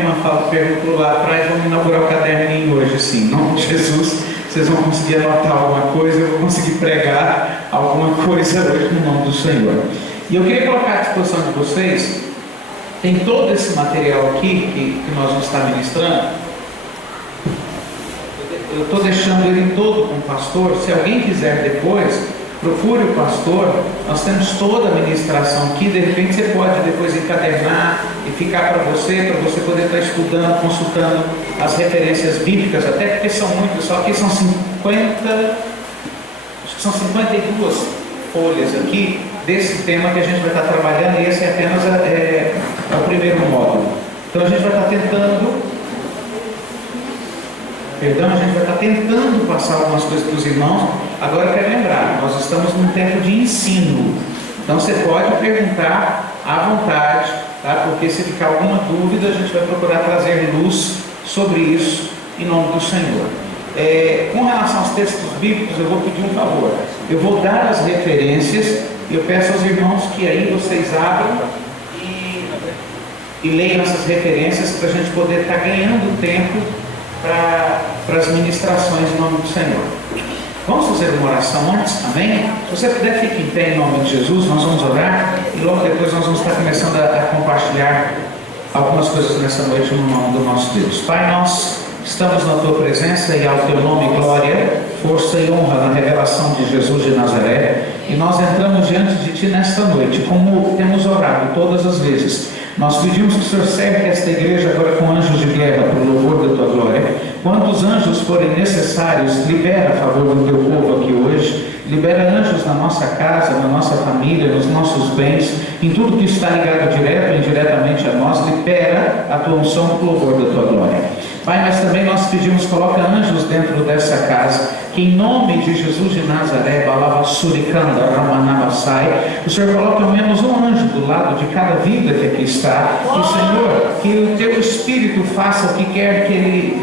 irmã perguntou lá atrás, vamos inaugurar o caderninho hoje, sim. Em nome de Jesus, vocês vão conseguir anotar alguma coisa, eu vou conseguir pregar alguma coisa hoje no nome do Senhor. E eu queria colocar à disposição de vocês, tem todo esse material aqui que nós vamos estar ministrando. Eu estou deixando ele todo com o pastor. Se alguém quiser depois, procure o pastor. Nós temos toda a ministração aqui. De repente você pode depois encadernar e ficar para você poder estar estudando, consultando as referências bíblicas, até porque são muitas, só que são 52 folhas aqui desse tema que a gente vai estar trabalhando, e esse é apenas o primeiro módulo. Então a gente vai estar tentando passar algumas coisas para os irmãos. Agora eu quero lembrar, nós estamos num tempo de ensino, então você pode perguntar à vontade, tá? Porque se ficar alguma dúvida, a gente vai procurar trazer luz sobre isso em nome do Senhor. Com relação aos textos bíblicos, eu vou pedir um favor. Eu vou dar as referências e eu peço aos irmãos que aí vocês abram e leiam essas referências para a gente poder estar ganhando tempo para as ministrações em nome do Senhor. Vamos fazer uma oração antes, amém? Se você puder, fique em pé em nome de Jesus, nós vamos orar e logo depois nós vamos estar começando a compartilhar algumas coisas nessa noite no nome do nosso Deus. Pai, nós estamos na Tua presença e ao Teu nome glória, força e honra na revelação de Jesus de Nazaré, e nós entramos diante de Ti nesta noite, como temos orado todas as vezes. Nós pedimos que o Senhor cerque esta igreja agora com anjos de guerra, por louvor da Tua glória. Quantos anjos forem necessários, libera a favor do Teu povo aqui hoje. Libera anjos na nossa casa, na nossa família, nos nossos bens, em tudo que está ligado direto e indiretamente a nós. Libera a Tua unção por louvor da Tua glória. Pai, mas também nós pedimos, coloca anjos dentro dessa casa, que em nome de Jesus de Nazaré, Balava Surikanda, Ramanabassai, o Senhor coloque ao menos um anjo do lado de cada vida que aqui está, e Senhor, que o Teu Espírito faça o que quer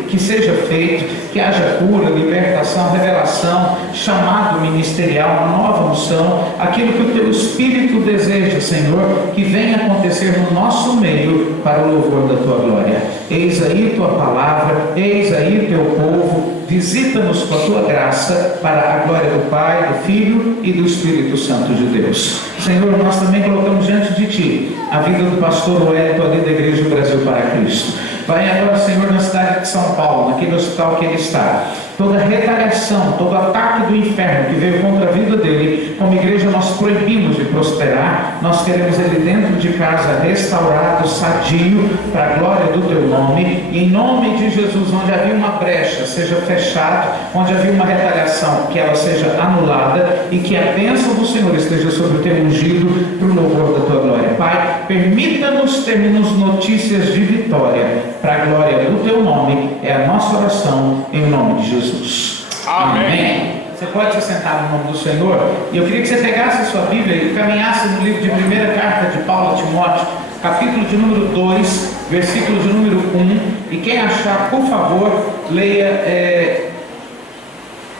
que seja feito, que haja cura, libertação, revelação, chamado ministerial, uma nova unção, aquilo que o Teu Espírito deseja, Senhor, que venha acontecer no nosso meio para o louvor da Tua glória. Eis aí Tua palavra, eis aí Teu povo, visita-nos com a Tua graça para a glória do Pai, do Filho e do Espírito Santo de Deus. Senhor, nós também colocamos diante de Ti a vida do pastor Wellington ali da Igreja do Brasil para Cristo. Vai agora, Senhor, na cidade de São Paulo, naquele hospital que ele está. Toda retaliação, todo ataque do inferno que veio contra a vida dele, como igreja nós proibimos de prosperar. Nós queremos ele dentro de casa restaurado, sadio, para a glória do Teu nome. E em nome de Jesus, onde havia uma brecha, seja fechado, onde havia uma retaliação, que ela seja anulada e que a bênção do Senhor esteja sobre o Teu ungido para o louvor da Tua glória. Pai, permita-nos termos notícias de vitória para a glória do Teu nome. É a nossa oração em nome de Jesus. Amém. Você pode se sentar no nome do Senhor. E eu queria que você pegasse a sua Bíblia e caminhasse no livro de primeira carta de Paulo a Timóteo, capítulo de número 2, versículo de número 1. E quem achar, por favor, leia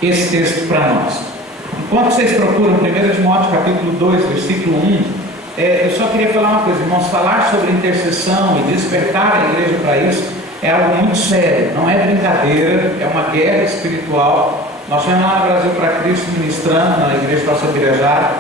esse texto para nós. Enquanto vocês procuram 1 Timóteo capítulo 2, versículo 1, eu só queria falar uma coisa, irmãos. Falar sobre intercessão e despertar a igreja para isso é algo muito sério, não é brincadeira, é uma guerra espiritual. Nós fomos lá no Brasil para Cristo ministrando na igreja do Pastor Pirajara,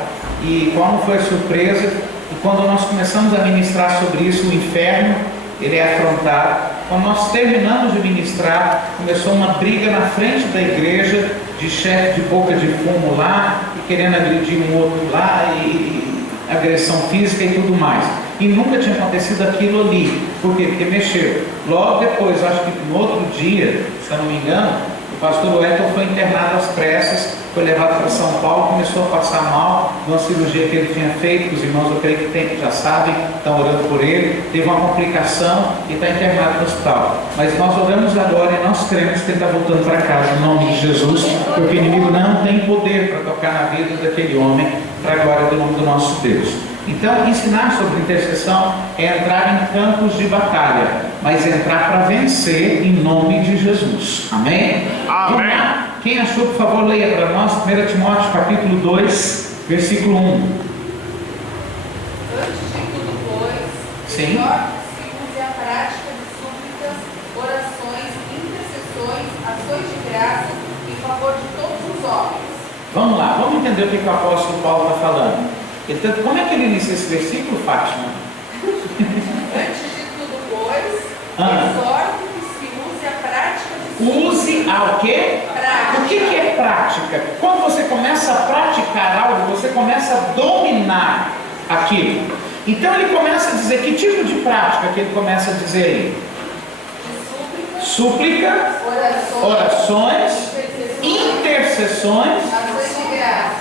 e qual não foi a surpresa? E quando nós começamos a ministrar sobre isso, o inferno, ele é afrontado. Quando nós terminamos de ministrar, começou uma briga na frente da igreja, de chefe de boca de fumo lá, e querendo agredir um outro lá, e agressão física e tudo mais. E nunca tinha acontecido aquilo ali. Por quê? Porque mexeu. Logo depois, acho que no outro dia, se eu não me engano, o pastor Wellington foi internado às pressas, foi levado para São Paulo, começou a passar mal, numa cirurgia que ele tinha feito, os irmãos eu creio que já sabem, estão orando por ele, teve uma complicação e está internado no hospital. Mas nós oramos agora e nós cremos que ele está voltando para casa, em nome de Jesus, porque o inimigo não tem poder para tocar na vida daquele homem, para a glória do nome do nosso Deus. Então, ensinar sobre intercessão é entrar em campos de batalha, mas entrar para vencer em nome de Jesus. Amém? Amém. Quem achou, por favor, leia para nós 1 Timóteo capítulo 2, versículo 1. Antes de tudo, pois, Sim. melhor que se use a prática de entender o que o apóstolo Paulo está falando. Como é que ele inicia esse versículo, Fátima? Antes de tudo, pois, exorto que se use a prática de Use a o quê? prática. O que é prática? Quando você começa a praticar algo, você começa a dominar aquilo. Então ele começa a dizer, que tipo de prática que ele começa a dizer aí? Súplica, orações, intercessões,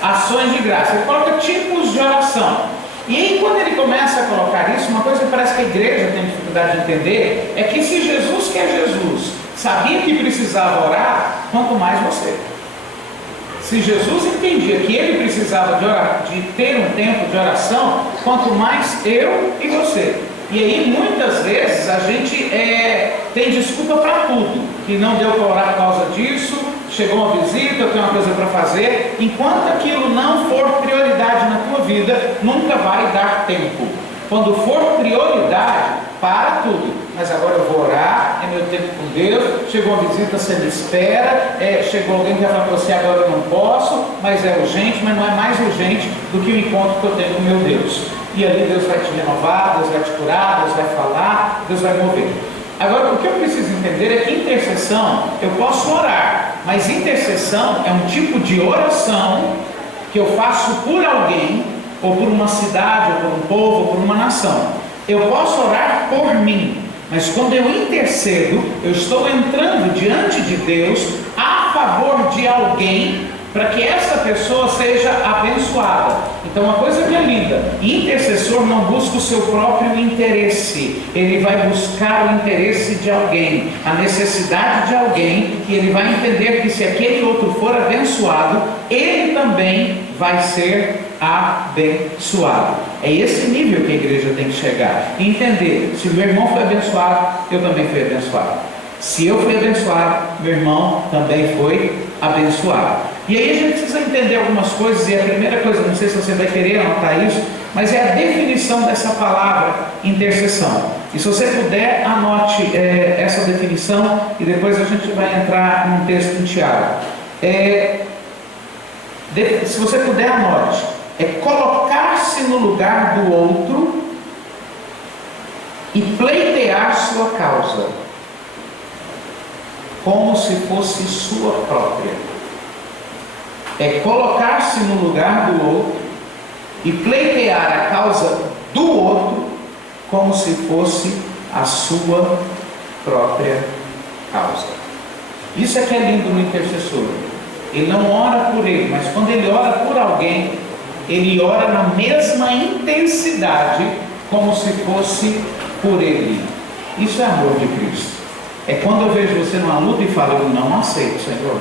ações de graça. Ele coloca tipos de oração. E aí quando ele começa a colocar isso, uma coisa que parece que a igreja tem dificuldade de entender, é que se Jesus, que é Jesus, sabia que precisava orar, quanto mais você. Se Jesus entendia que ele precisava de orar, de ter um tempo de oração, quanto mais eu e você. E aí muitas vezes a gente tem desculpa para tudo, que não deu para orar por causa disso, chegou uma visita, eu tenho uma coisa para fazer. Enquanto aquilo não for prioridade na tua vida, nunca vai dar tempo. Quando for prioridade, para tudo. Mas agora eu vou orar, é meu tempo com Deus, chegou uma visita, você me espera, chegou alguém que vai falar para você, agora eu não posso, mas é urgente, mas não é mais urgente do que o encontro que eu tenho com meu Deus. E ali Deus vai te renovar, Deus vai te curar, Deus vai falar, Deus vai mover. Agora, o que eu preciso entender é que intercessão, eu posso orar, mas intercessão é um tipo de oração que eu faço por alguém, ou por uma cidade, ou por um povo, ou por uma nação. Eu posso orar por mim, mas quando eu intercedo, eu estou entrando diante de Deus a favor de alguém, para que essa pessoa seja abençoada. Então uma coisa que é linda, intercessor não busca o seu próprio interesse, ele vai buscar o interesse de alguém, a necessidade de alguém, e ele vai entender que se aquele outro for abençoado, ele também vai ser abençoado. É esse nível que a igreja tem que chegar, e entender, se meu irmão foi abençoado, eu também fui abençoado. Se eu fui abençoado, meu irmão também foi abençoado. E aí a gente precisa entender algumas coisas, e a primeira coisa, não sei se você vai querer anotar isso, mas é a definição dessa palavra intercessão. E se você puder, anote essa definição, e depois a gente vai entrar num texto em Tiago. Se você puder, anote. É colocar-se no lugar do outro e pleitear sua causa, como se fosse sua própria. É colocar-se no lugar do outro e pleitear a causa do outro como se fosse a sua própria causa. Isso é que é lindo no intercessor. Ele não ora por ele, mas quando ele ora por alguém, ele ora na mesma intensidade como se fosse por ele. Isso é amor de Cristo. É quando eu vejo você numa luta e falo, eu não aceito, Senhor.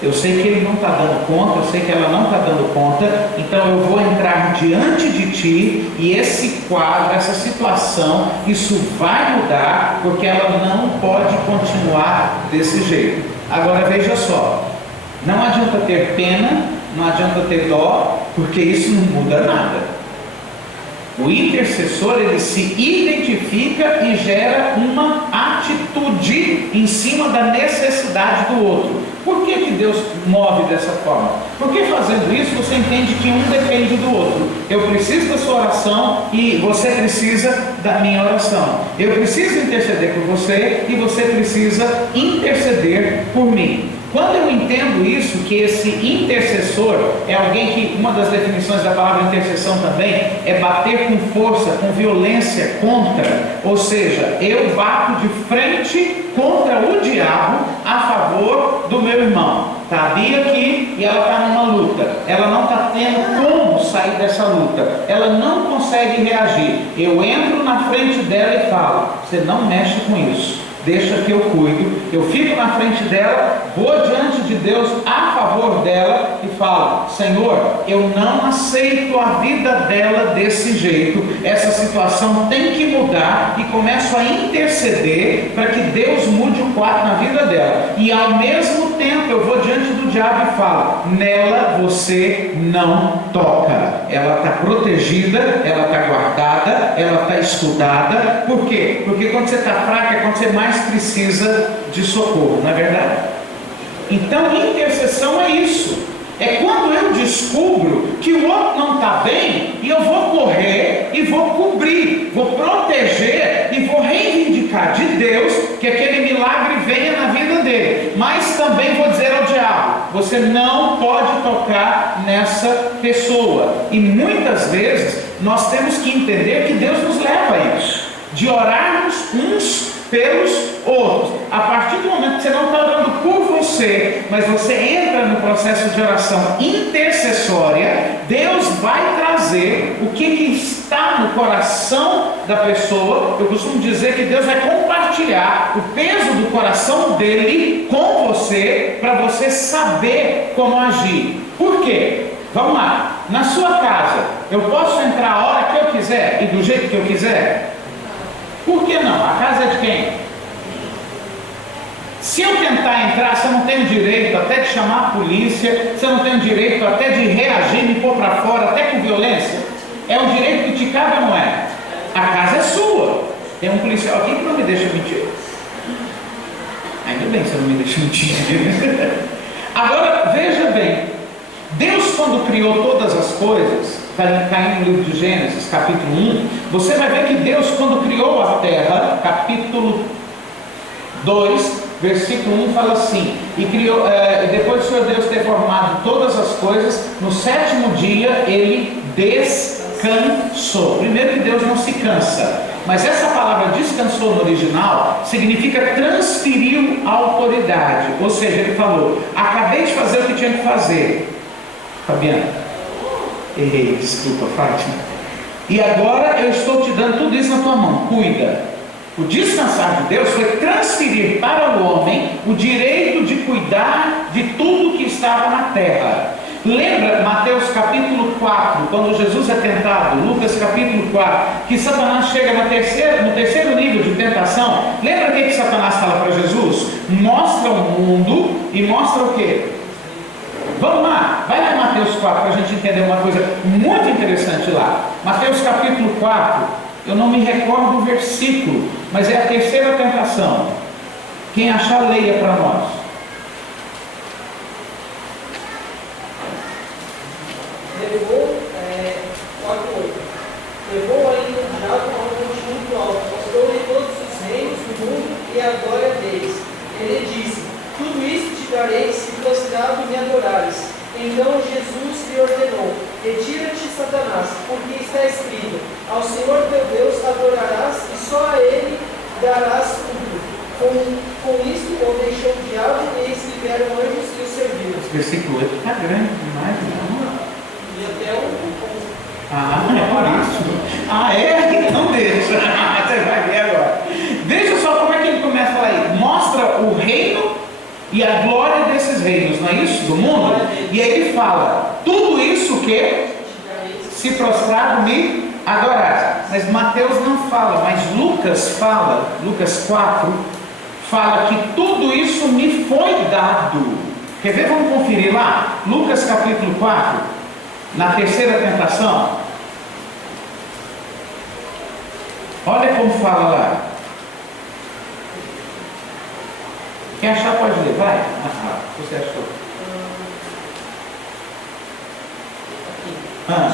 Eu sei que ele não está dando conta, eu sei que ela não está dando conta, então eu vou entrar diante de ti, e esse quadro, essa situação, isso vai mudar, porque ela não pode continuar desse jeito. Agora veja só, não adianta ter pena, não adianta ter dó, porque isso não muda nada. O intercessor, ele se identifica e gera uma atitude em cima da necessidade do outro. Por que Deus move dessa forma? Porque fazendo isso você entende que um depende do outro. Eu preciso da sua oração e você precisa da minha oração. Eu preciso interceder por você e você precisa interceder por mim. Quando eu entendo isso, que esse intercessor é alguém que, uma das definições da palavra intercessão também, é bater com força, com violência contra, ou seja, eu bato de frente contra o diabo a favor do meu irmão. Está a Bia aqui e ela está numa luta, ela não está tendo como sair dessa luta, ela não consegue reagir. Eu entro na frente dela e falo, você não mexe com isso. Deixa que eu cuido, eu fico na frente dela, vou diante de Deus a favor dela e falo, Senhor, eu não aceito a vida dela desse jeito, essa situação tem que mudar, e começo a interceder para que Deus mude o quadro na vida dela, e ao mesmo tempo eu vou diante do diabo e falo, nela você não toca, ela está protegida, ela está guardada, ela está estudada. Por quê? Porque quando você está fraca é quando você mais precisa de socorro, não é verdade? Então intercessão é isso, É quando eu descubro que o outro não está bem e eu vou correr e vou cobrir, vou proteger e vou reivindicar de Deus que aquele milagre venha na vida dele. Mas também vou dizer ao diabo: você não pode tocar nessa pessoa. E muitas vezes nós temos que entender que Deus nos leva a isso, de orarmos uns pelos outros. A partir do momento que você não está orando por você, mas você entra no processo de oração intercessória, Deus vai trazer o que está no coração da pessoa. Eu costumo dizer que Deus vai compartilhar o peso do coração dele com você, para você saber como agir. Por quê? Vamos lá. Na sua casa, eu posso entrar a hora que eu quiser e do jeito que eu quiser? Por que não? A casa é de quem? Se eu tentar entrar, você não tem o direito até de chamar a polícia, você não tem o direito até de reagir, me pôr para fora, até com violência. É um direito que te cabe ou não é? A casa é sua. Tem um policial aqui que não me deixa mentir. Ainda bem que você não me deixa mentir. Agora, veja bem. Deus, quando criou todas as coisas, está aí no livro de Gênesis, capítulo 1, você vai ver que Deus, quando criou a terra, capítulo 2, versículo 1, fala assim: e criou, depois do Senhor Deus ter formado todas as coisas, no sétimo dia ele descansou. Primeiro, que Deus não se cansa, mas essa palavra descansou no original significa transferiu a autoridade, ou seja, ele falou: acabei de fazer o que tinha que fazer. Fabiana, errei, desculpa, Fátima. E agora eu estou te dando tudo isso na tua mão, cuida. O descansar de Deus foi transferir para o homem o direito de cuidar de tudo que estava na terra. Lembra Mateus capítulo 4, quando Jesus é tentado, Lucas capítulo 4, que Satanás chega no terceiro nível de tentação? Lembra o que Satanás fala para Jesus? Mostra o mundo e mostra o quê? Vamos lá, vai lá em Mateus 4 para a gente entender uma coisa muito interessante lá. Mateus capítulo 4, eu não me recordo do versículo, mas é a terceira tentação. Quem achar, leia para nós. Levou ainda o diabo a um monte muito alto, mostrou-lhe todos os reinos do mundo e a glória deles. Ele disse: tudo isso te darei se prostrado me adorares. Então Jesus lhe ordenou: retira-te, Satanás, porque está escrito: ao Senhor teu Deus adorarás e só a Ele darás culto. Com isso o deixou o diabo, e eis que vieram anjos e o serviram. Esse versículo 8 está grande demais, não? E até o é por isso. É? Então deixa. Você vai ver agora. Veja só como é que ele começa a falar aí. Mostra o reino e a glória desses reinos, não é isso? Do mundo. E aí ele fala: tudo isso que se prostrado me adorar. Mas Mateus não fala, mas Lucas fala. Lucas 4 fala que tudo isso me foi dado. Quer ver? Vamos conferir lá. Lucas capítulo 4, na terceira tentação. Olha como fala lá. Quem achar pode ler, vai. Você achou?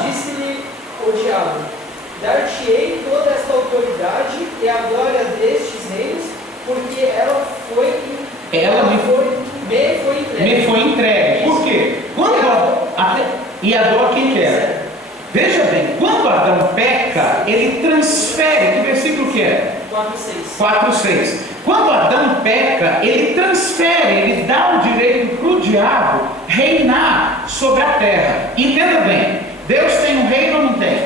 Disse-lhe o diabo: dar-te-ei toda esta autoridade e a glória destes reinos, porque ela me foi entregue. Por quê? E a dor quem quer? Veja bem, quando Adão peca, ele transfere. Que versículo que é? 4:6. Quando Adão peca, ele transfere, ele dá o direito para o diabo reinar sobre a terra. Entenda bem, Deus tem um reino ou não tem?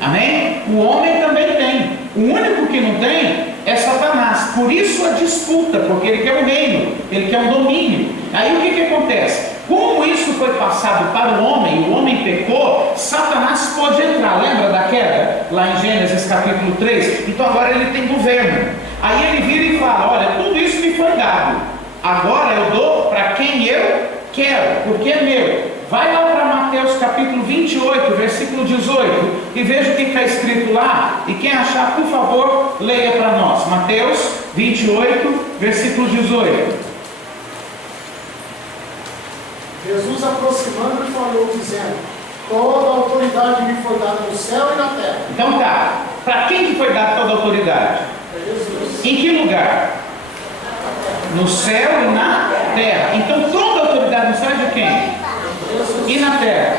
Amém? O homem também tem. O único que não tem é Satanás. Por isso a disputa, porque ele quer um reino, ele quer um domínio. Aí o que acontece? Como isso foi passado para o homem pecou, Satanás pode entrar. Lembra da queda? Lá em Gênesis capítulo 3. Então agora ele tem governo. Aí ele vira e fala: olha, tudo isso me foi dado, agora eu dou para quem eu quero, porque é meu. Vai lá para Mateus capítulo 28, versículo 18, e veja o que está escrito lá. E quem achar, por favor, leia para nós. Mateus 28, versículo 18. Jesus, aproximando, falou, dizendo: toda a autoridade me foi dada no céu e na terra. Então tá, para quem que foi dada toda a autoridade? Jesus. Em que lugar? No céu e na terra. Então toda a autoridade no céu é de quem? E na terra.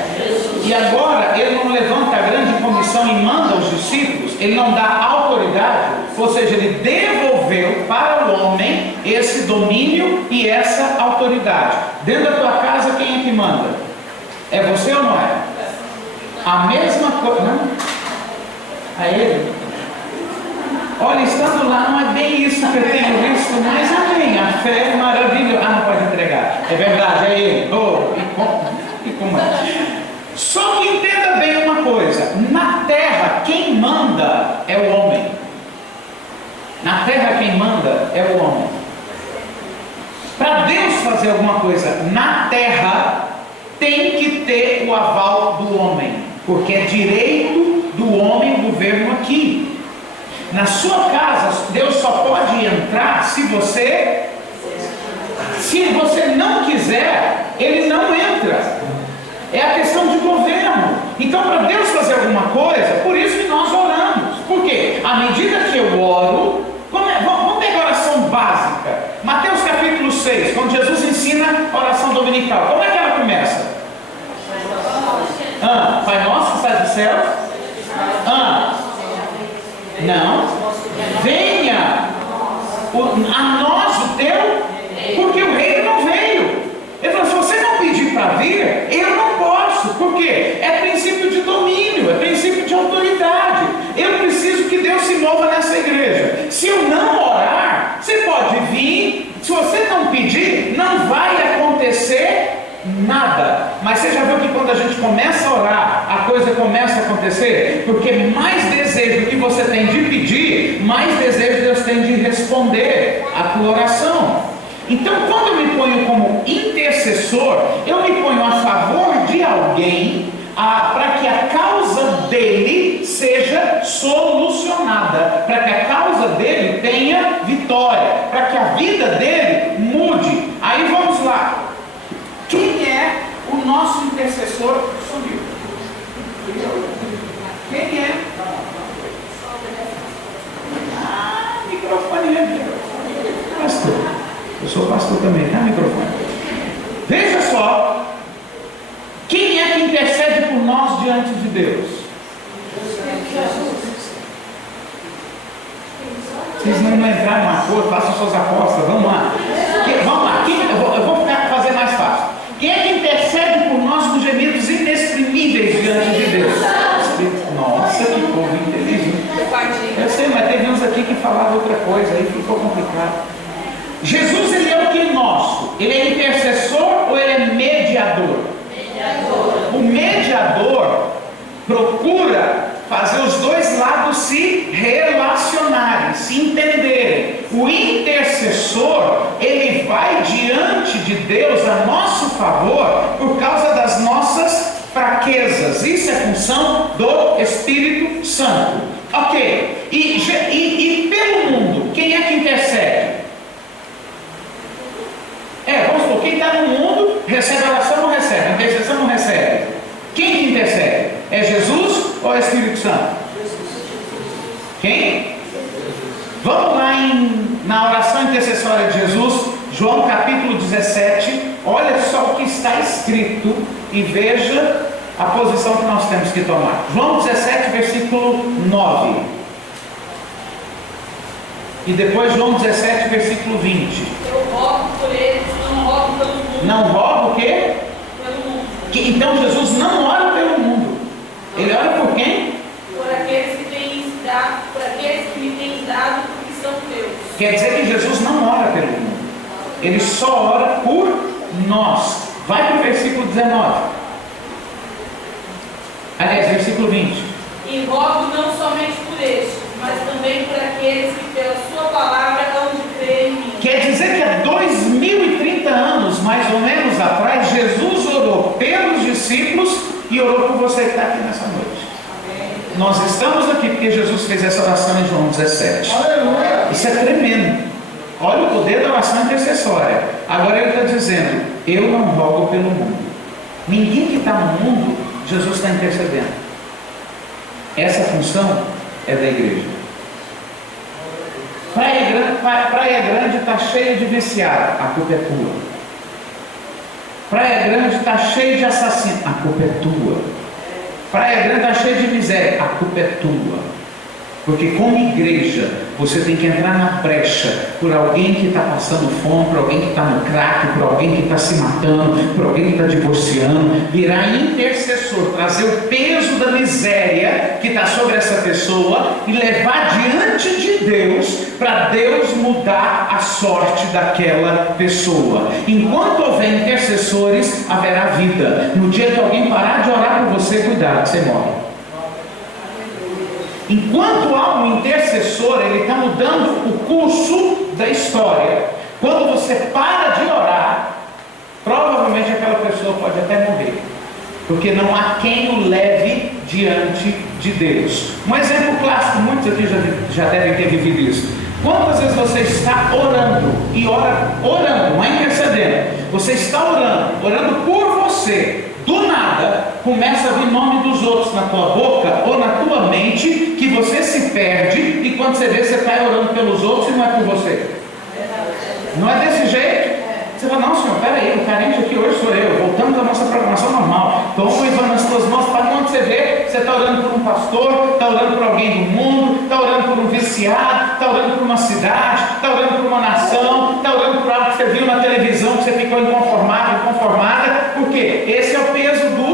E agora ele não levanta a grande comissão e manda os discípulos, ele não dá autoridade, ou seja, ele devolveu para o homem esse domínio e essa autoridade. Dentro da tua casa, quem é que manda? É você ou não é? A mesma coisa, não? A ele? Olha, estando lá não é bem isso que eu tenho visto, mas amém, a fé é maravilhosa. Ah, não pode entregar, é verdade, é ele. Oh, e como é? Só que entenda bem uma coisa: na terra quem manda é o homem. Na terra quem manda é o homem. Para Deus fazer alguma coisa na terra, tem que ter o aval do homem, porque é direito do homem o governo aqui. Na sua casa, Deus só pode entrar se você não quiser, ele não entra. É a questão de governo. Então, para Deus fazer alguma coisa, por isso que nós oramos. Por quê? À medida que eu oro, vamos pegar a oração básica. Mateus capítulo 6, quando Jesus ensina a oração dominical, como é que ela começa? Pai nosso que estás no céu? Não. Venha a nós o teu, porque o reino não veio. Ele falou: se você não pedir para vir, eu não posso. Por quê? É princípio de domínio, é princípio de autoridade. Eu preciso que Deus se mova nessa igreja. Se eu não orar, você pode vir. Se você não pedir, não vai acontecer nada. Mas você já viu que quando a gente começa a orar, a coisa começa a acontecer? Porque mais desejo que você tem de pedir, mais desejo Deus tem de responder a tua oração. Então, quando eu me ponho como intercessor, eu me ponho a favor de alguém para que a causa dele seja solucionada, para que a causa dele tenha vitória, para que a vida dele mude. Aí vamos lá. Quem é o nosso intercessor? Sumiu. Quem é? Microfone é pastor. Eu sou pastor também, tá? Microfone. Veja só. Quem é que intercede por nós diante de Deus? Vocês não entraram no acordo, façam suas apostas, vamos lá. Vamos lá, eu vou fazer mais fácil. Quem é que intercede por nós com gemidos inexprimíveis diante de Deus? Nossa, que povo inteligente. Eu sei, mas teve uns aqui que falavam outra coisa, aí ficou complicado. Jesus, ele é o que nosso? Ele é intercessor ou ele é mediador? O mediador procura fazer os dois lados se relacionarem, se entenderem. O intercessor, ele vai diante de Deus a nosso favor por causa das nossas fraquezas. Isso é função do Espírito Santo. Ok. E pelo mundo, quem é que intercede? Vamos supor, quem está no mundo recebe oração ou não recebe? Intercessão não recebe? Quem que intercede? É Jesus ou é Espírito Santo? Quem? Vamos lá na oração intercessória de Jesus, João capítulo 17. Olha só o que está escrito e veja a posição que nós temos que tomar. João 17, versículo 9. E depois João 17, versículo 20. Eu rogo por eles, não rogo pelo mundo. Não rogo o quê? Pelo mundo. Então Jesus não ora pelo mundo. Ele ora por quem? Por aqueles que me têm dado, porque são teus. Quer dizer que Jesus não ora pelo mundo. Ele só ora por nós. Vai para o versículo 19. Aliás, versículo 20. E rogo não somente por estes, mas também por aqueles que pela sua palavra hão de crer em mim. Quer dizer que há 2030 anos, mais ou menos atrás, Jesus orou pelos discípulos e orou por você que está aqui nessa noite. Amém. Nós estamos aqui porque Jesus fez essa oração em João 17. Aleluia. Isso é tremendo. Olha o poder da oração intercessória. Agora ele está dizendo: eu não rogo pelo mundo. Ninguém que está no mundo, Jesus está intercedendo. Essa função é da igreja. Praia Grande está cheia de viciados, a culpa é tua. Praia Grande está cheia de assassinos, a culpa é tua. Praia Grande está cheia de miséria, a culpa é tua. Porque como igreja, você tem que entrar na brecha por alguém que está passando fome, por alguém que está no crack, por alguém que está se matando, por alguém que está divorciando, virar intercessor, trazer o peso da miséria que está sobre essa pessoa e levar diante de Deus, para Deus mudar a sorte daquela pessoa. Enquanto houver intercessores, haverá vida. No dia que alguém parar de orar por você, cuidado, você morre. Enquanto há um intercessor, ele está mudando o curso da história. Quando você para de orar, provavelmente aquela pessoa pode até morrer, porque não há quem o leve diante de Deus. Um exemplo clássico, muitos aqui já devem ter vivido isso. Quantas vezes você está orando, e orando, não é intercedendo, você está orando por você, do nada, começa a vir nome dos outros na tua boca ou na tua mente, que você se perde, e quando você vê, você está orando pelos outros e não é por você. Não é desse jeito? Você fala, não, senhor, peraí, o carente aqui hoje sou eu, voltamos à nossa programação normal. Toma o Ivan nas tuas mãos, para quando você vê, você está orando por um pastor, está orando por alguém do mundo, está orando por um viciado, está orando por uma cidade, está orando por uma nação, está orando por algo que você viu na televisão, que você ficou inconformado, inconformada, porque esse é o peso do